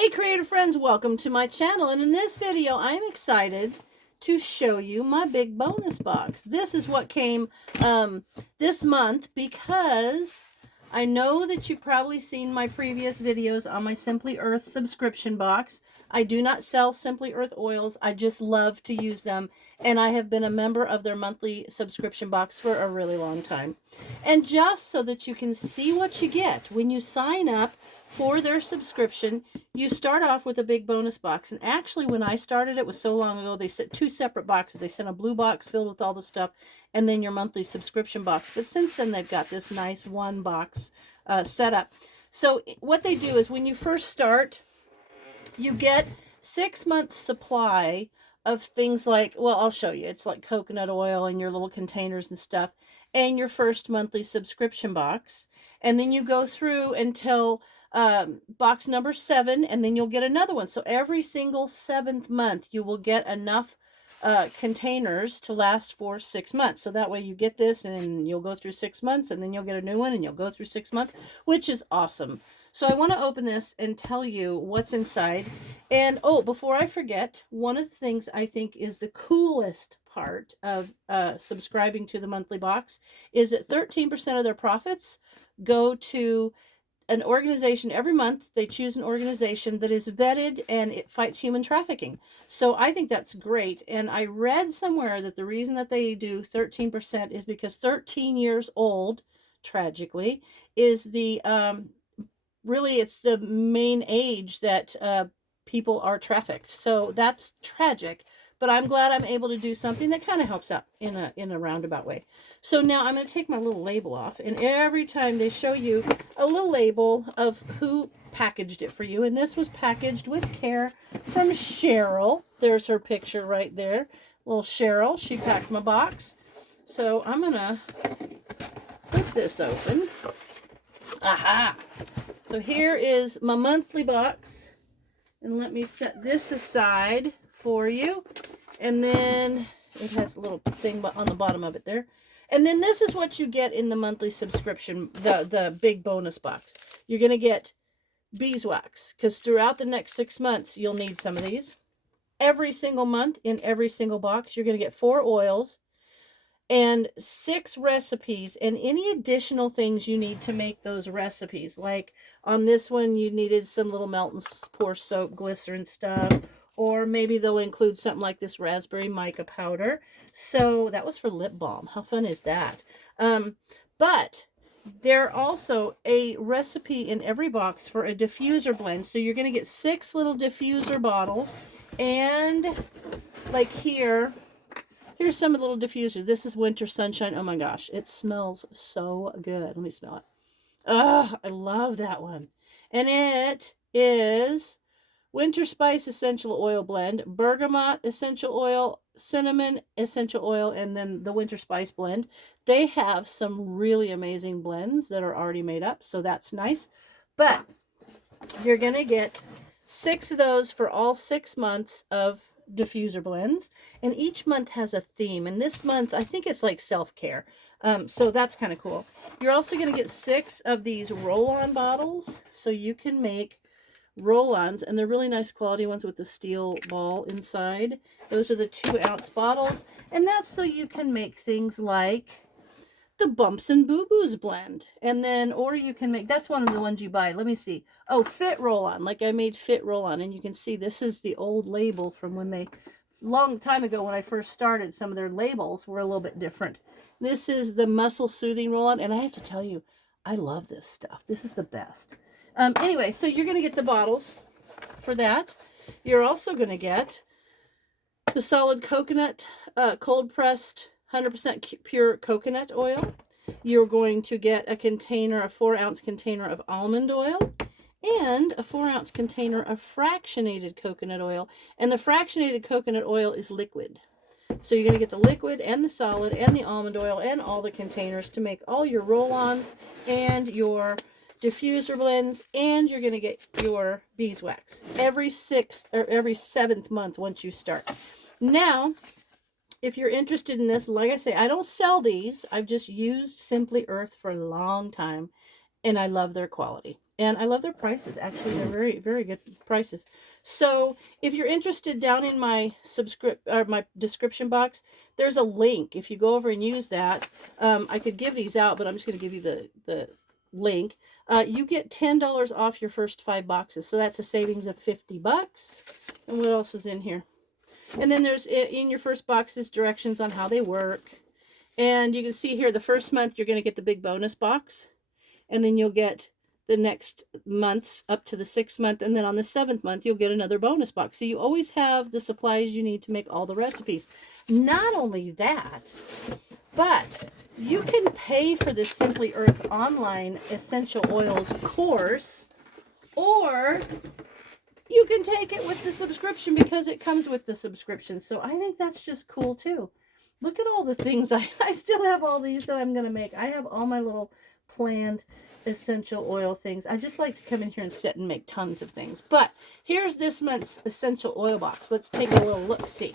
Hey creative friends, welcome to my channel, and in this video I'm excited to show you my big bonus box. This is what came this month because I know that you've probably seen my previous videos on my Simply Earth subscription box. I do not sell Simply Earth oils. I just love to use them, and I have been a member of their monthly subscription box for a really long time. And just so that you can see what you get when you sign up for their subscription, you start off with a big bonus box. And actually, when I started, it was so long ago, they sent two separate boxes. They sent a blue box filled with all the stuff and then your monthly subscription box. But since then, they've got this nice one box set up. So what they do is when you first start, you get 6 months supply of things like, well, I'll show you. It's like coconut oil in your little containers and stuff, and your first monthly subscription box. And then you go through until box number 7, and then you'll get another one. So every single 7th month you will get enough containers to last for 6 months. So that way you get this and you'll go through 6 months, and then you'll get a new one and you'll go through 6 months, which is awesome. So I want to open this and tell you what's inside. And oh, before I forget, one of the things I think is the coolest part of subscribing to the monthly box is that 13% of their profits go to an organization. Every month they choose an organization that is vetted and it fights human trafficking. So I think that's great. And I read somewhere that the reason that they do 13% is because 13 years old, tragically, is the really it's the main age that people are trafficked. So that's tragic. But I'm glad I'm able to do something that kind of helps out in a roundabout way. So now I'm going to take my little label off. And every time they show you a little label of who packaged it for you. And this was packaged with care from Cheryl. There's her picture right there. Little Cheryl. She packed my box. So I'm going to flip this open. Aha! So here is my monthly box. And let me set this aside for you. And then it has a little thing on the bottom of it there. And then this is what you get in the monthly subscription, the big bonus box. You're going to get beeswax, because throughout the next 6 months, you'll need some of these. Every single month in every single box, you're going to get 4 oils and 6 recipes and any additional things you need to make those recipes. Like on this one, you needed some little melt and pour soap glycerin stuff. Or maybe they'll include something like this raspberry mica powder. So that was for lip balm. How fun is that? But there's also a recipe in every box for a diffuser blend. So you're going to get 6 little diffuser bottles. And like here's some of the little diffusers. This is Winter Sunshine. Oh my gosh, it smells so good. Let me smell it. Oh, I love that one. And it is Winter Spice Essential Oil Blend, Bergamot Essential Oil, Cinnamon Essential Oil, and then the Winter Spice Blend. They have some really amazing blends that are already made up, so that's nice. But you're going to get 6 of those for all 6 months of diffuser blends, and each month has a theme. And this month, I think it's like self-care. So that's kind of cool. You're also going to get 6 of these roll-on bottles, so you can make roll-ons, and they're really nice quality ones with the steel ball inside. Those are the 2-ounce bottles, and that's so you can make things like the Bumps and Boo Boos blend. And then, or you can make, that's one of the ones you buy. Let me see. Oh, Fit Roll-On. Like I made Fit Roll-On, and you can see this is the old label from when they, long time ago when I first started, some of their labels were a little bit different. This is the Muscle Soothing Roll-On, and I have to tell you, I love this stuff. This is the best. Anyway, so you're going to get the bottles for that. You're also going to get the solid coconut, cold pressed, 100% pure coconut oil. You're going to get a container, a 4-ounce container of almond oil, and a 4-ounce container of fractionated coconut oil. And the fractionated coconut oil is liquid. So you're going to get the liquid and the solid and the almond oil and all the containers to make all your roll-ons and your diffuser blends, and you're going to get your beeswax every 6th or every 7th month once you start. Now, if you're interested in this, like I say, I don't sell these. I've just used Simply Earth for a long time, and I love their quality. And I love their prices. Actually, they're very, very good prices. So if you're interested, down in my my description box, there's a link. If you go over and use that, I could give these out, but I'm just going to give you the link. You get $10 off your first 5 boxes. So that's a savings of $50. And what else is in here? And then there's, in your first box, is directions on how they work. And you can see here, the first month, you're going to get the big bonus box. And then you'll get the next months up to the 6th month. And then on the 7th month, you'll get another bonus box. So you always have the supplies you need to make all the recipes. Not only that, but you can pay for the Simply Earth Online Essential Oils course, or you can take it with the subscription because it comes with the subscription. So I think that's just cool too. Look at all the things I still have all these that I'm going to make. I have all my little planned essential oil things. I just like to come in here and sit and make tons of things. But here's this month's essential oil box. Let's take a little look-see.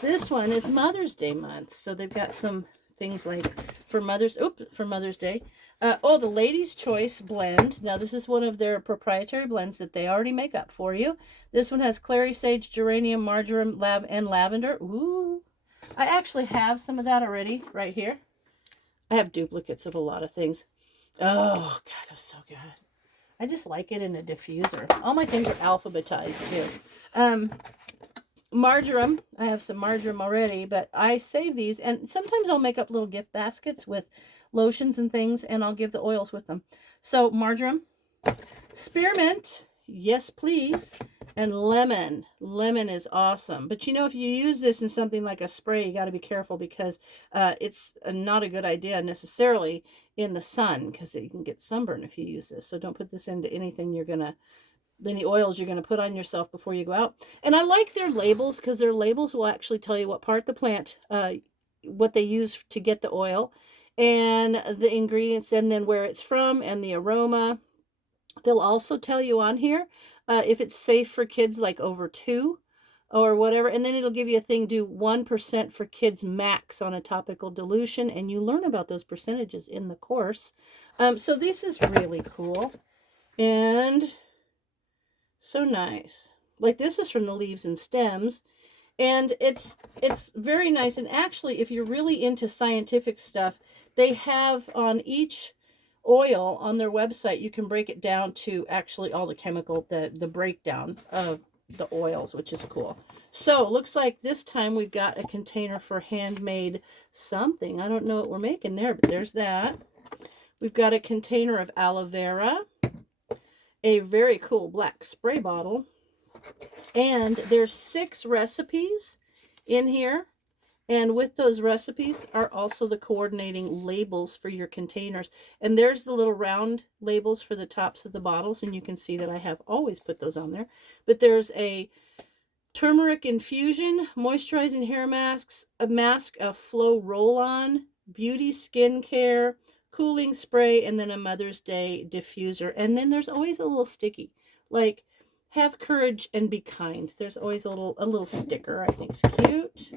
This one is Mother's Day month. So they've got some things like for Mother's Day. The Ladies' Choice blend. Now, this is one of their proprietary blends that they already make up for you. This one has clary sage, geranium, marjoram, and lavender. Ooh. I actually have some of that already right here. I have duplicates of a lot of things. Oh, God, that's so good. I just like it in a diffuser. All my things are alphabetized, too. Marjoram. I have some marjoram already, but I save these. And sometimes I'll make up little gift baskets with lotions and things, and I'll give the oils with them. So, marjoram. Spearmint. Yes, please. And lemon. Lemon is awesome. But you know, if you use this in something like a spray, you got to be careful because it's not a good idea necessarily in the sun, because you can get sunburn if you use this. So don't put this into anything any oils you're going to put on yourself before you go out. And I like their labels, because their labels will actually tell you what part of the plant, what they use to get the oil, and the ingredients, and then where it's from, and the aroma. They'll also tell you on here if it's safe for kids like over 2 or whatever. And then it'll give you a thing, do 1% for kids max on a topical dilution. And you learn about those percentages in the course. So this is really cool. And so nice. Like, this is from the Leaves and Stems. And it's very nice. And actually, if you're really into scientific stuff, they have on each oil on their website, you can break it down to actually all the chemical, the breakdown of the oils, which is cool. So it looks like this time we've got a container for handmade something. I don't know what we're making there, but there's that. We've got a container of aloe vera, a very cool black spray bottle, and there's 6 recipes in here. And with those recipes are also the coordinating labels for your containers. And there's the little round labels for the tops of the bottles. And you can see that I have always put those on there. But there's a turmeric infusion, moisturizing hair masks, a mask, a flow roll-on, beauty skincare, cooling spray, and then a Mother's Day diffuser. And then there's always a little sticky, like, have courage and be kind. There's always a little sticker. I think it's cute.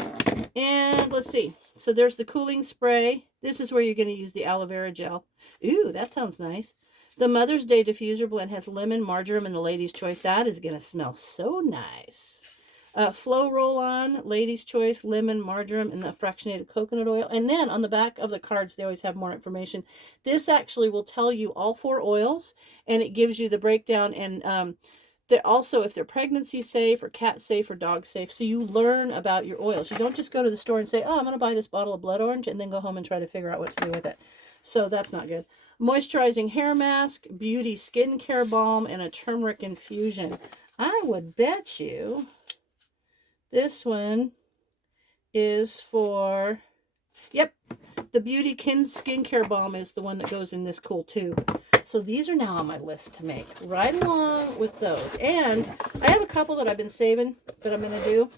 And let's see. So there's the cooling spray. This is where you're going to use the aloe vera gel. Ooh, that sounds nice. The Mother's Day Diffuser Blend has lemon, marjoram, and the Lady's Choice. That is going to smell so nice. Flow roll-on, Lady's Choice, lemon, marjoram, and the fractionated coconut oil. And then on the back of the cards, they always have more information. This actually will tell you all 4 oils, and it gives you the breakdown, and also if they're pregnancy safe or cat safe or dog safe. So you learn about your oils. You don't just go to the store and say, oh, I'm going to buy this bottle of blood orange, and then go home and try to figure out what to do with it. So that's not good. Moisturizing hair mask, beauty skincare balm, and a turmeric infusion. I would bet you this one is for, yep, the Beauty Skincare Balm is the one that goes in this cool tube. So these are now on my list to make right along with those. And I have a couple that I've been saving that I'm going to do.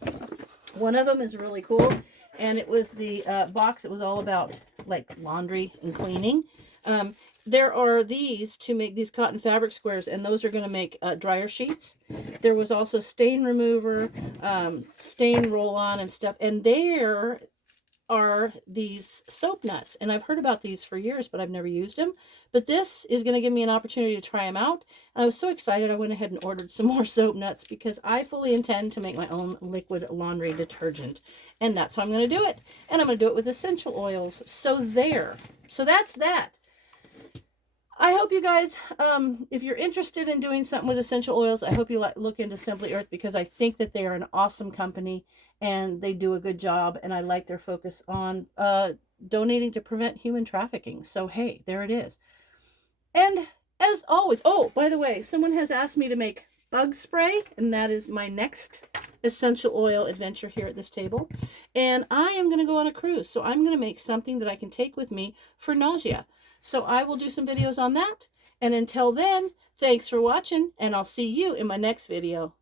One of them is really cool. And it was the box that was all about like laundry and cleaning. There are these to make these cotton fabric squares, and those are going to make dryer sheets. There was also stain remover, stain roll-on and stuff. And there are these soap nuts. And I've heard about these for years, but I've never used them. But this is going to give me an opportunity to try them out. And I was so excited I went ahead and ordered some more soap nuts because I fully intend to make my own liquid laundry detergent. And that's how I'm going to do it. And I'm going to do it with essential oils. So there. So that's that. I hope you guys, if you're interested in doing something with essential oils, I hope you look into Simply Earth, because I think that they are an awesome company and they do a good job. And I like their focus on donating to prevent human trafficking. So, hey, there it is. And as always, oh, by the way, someone has asked me to make bug spray, and that is my next essential oil adventure here at this table. And I am going to go on a cruise. So I'm going to make something that I can take with me for nausea. So I will do some videos on that. And until then, thanks for watching, and I'll see you in my next video.